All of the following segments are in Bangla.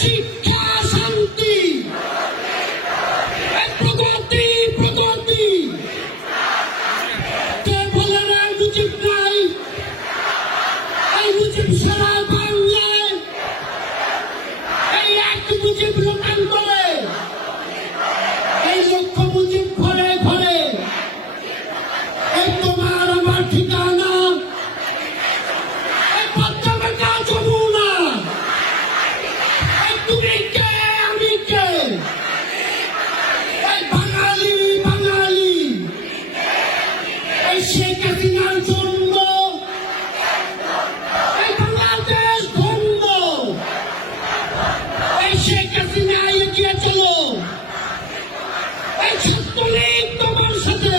শিক্ষা শান্তি প্রগতি প্রগতি কে বলে না মুজিব নাই এই মুজিব সারা বাংলায় এই এক মুজিব লোকান করে এই লক্ষ মুজিব ঘরে ঘরে এই তোমার আমার ঠিকানা এই পদ্মা যমুনা তুমি কে আমি কে এই বাঙালি বাঙালি এই শেখ হাসিনার জন্য এই বাংলাদেশ ধন্য এই শেখ হাসিনা এগিয়ে চলো এই ছাত্রলীগ তোমার সাথে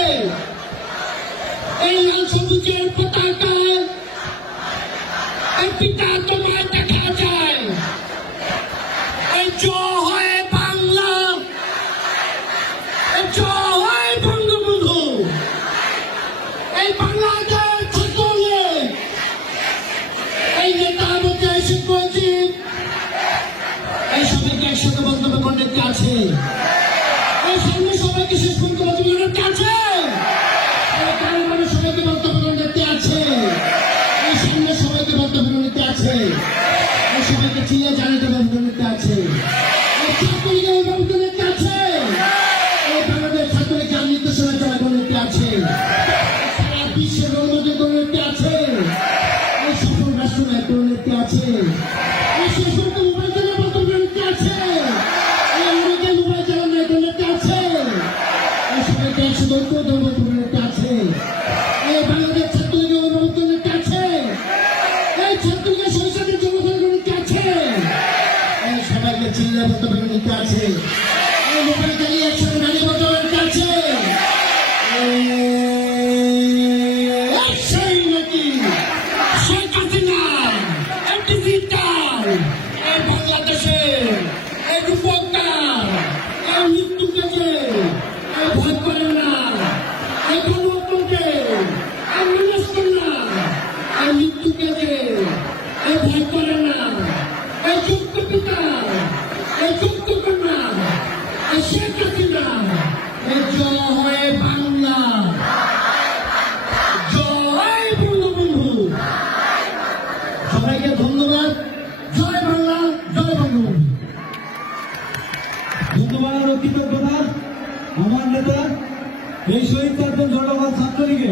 এই লাল সবুজের পতাকায় এই পিতা তোমায় দেখা যায় জয় বাংলা জয় বঙ্গবন্ধু এই বাংলাদেশ ছাত্রলীগ এই নেতা আমাকে শেখ মুজিব এই সবাইকে একসাথে বক্তব্য করতে আছে এই সামনে সবাইকে শেষ পর্যন্ত বক্তব্য করতে আছে সবাইকে বক্তব্য করতে আছে এই সামনে সবাইকে বক্তব্য করতে আছে এই সবাইকে চিনে জানাতে বক্তব্য করতে আছে ছাত্রলীগের অভিভাবকদের কাছে এই বাংলাদেশ ছাত্রলীগ যার নির্দেশনা জনগণের আছে সারা বিশ্বের গণতন্ত্রের আছে এই সফল রাষ্ট্র নায়কদের আছে এই সশস্ত্র মোবাইল চালানো বক্তব্যের আছে এই আমেরিকান মোবাইল চালানো নায়কদের আছে এই সবাইকে একসাথে ঐক্য বক্তব্যের আছে এই বাংলাদেশ ছাত্রলীগের অভিভাবকদের আছে এই ছাত্রলীগের সংসদের জনগণের আছে সবাইকে চিল্লা বক্তব্য নিতে আছে এই মোবাইল চালিয়ে একসাথে দাঁড়িয়ে বক্তব্যের কাছে সেই নাকি শেখ হাসিনা ডিজিটাল এই বাংলাদেশে এই রূপকার এই মৃত্যুকে যে এই ভয় করে না এই গণতন্ত্রকে এই মনস্ক না এই মৃত্যুকে যে এই ভয় করে না এই যোগ্য পিতা এই যোগ্য কন্যা এই শেখ হাসিনা এই জয় বাংলা জয় বঙ্গবন্ধু সবাইকে ধন্যবাদ জয় বাংলা জয় বঙ্গবন্ধু ধন্যবাদ ও কৃতজ্ঞতা আমার নেতা এই শহীদ প্রাক্তন জনগণ ছাত্রলীগে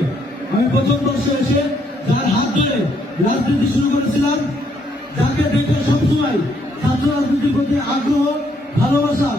আমি প্রথম বর্ষে এসে যার হাত ধরে রাজনীতি শুরু করেছিলাম যাকে দেখে সবসময় ছাত্র রাজনীতির প্রতি আগ্রহ ভালোবাসা